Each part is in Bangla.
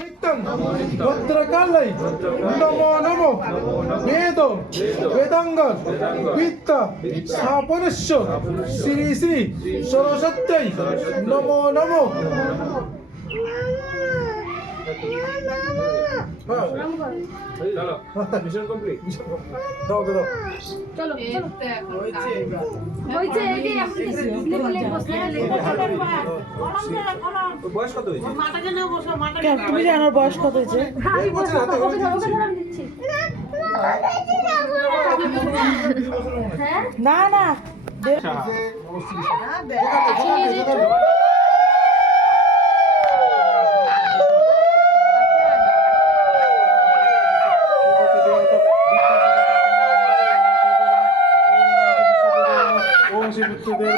নিত্যং ভদ্রকালাই নমো নমো বেদ বেদাঙ্গ বিদ্যা স্থাপনস্য শ্রী শ্রী সরস্বত্যৈ নমো নমো। চলো মিশন কমপ্লিট। দাও দাও চলো হয়েছে এই যে আপনি বয়স কত হয়েছে? মাটাকে নাও বসো মাটাকে কেন তুমি জানো ওর বয়স কত হয়েছে? এই বছর হাতে করে দিচ্ছি। দিচ্ছি না না ওম শ্রী বিষ্ণুদেব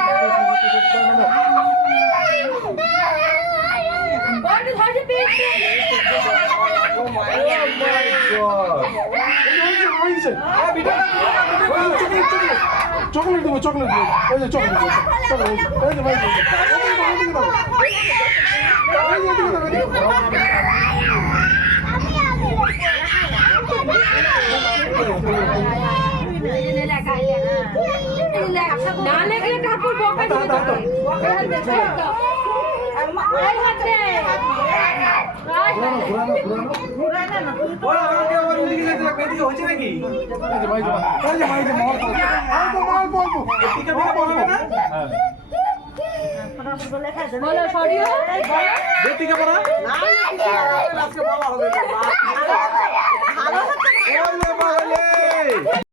নমো। বড় ধরে পেট ও মাই গড। চকলেট দেবো চকলেট দেবো এই যে চকলেট চকলেট এই যে ভাই না লাগলে ঠাকুর বকা দিবে ওরা আমাকে আবার ওদিকে যেতে লাগবে, এদিকে হচ্ছে নাকি? টিকা ফিকা পড়াবে না? বলো সরিও দে টিকা পড়া। আজকে বলা হবে না। ওলে বাবালে।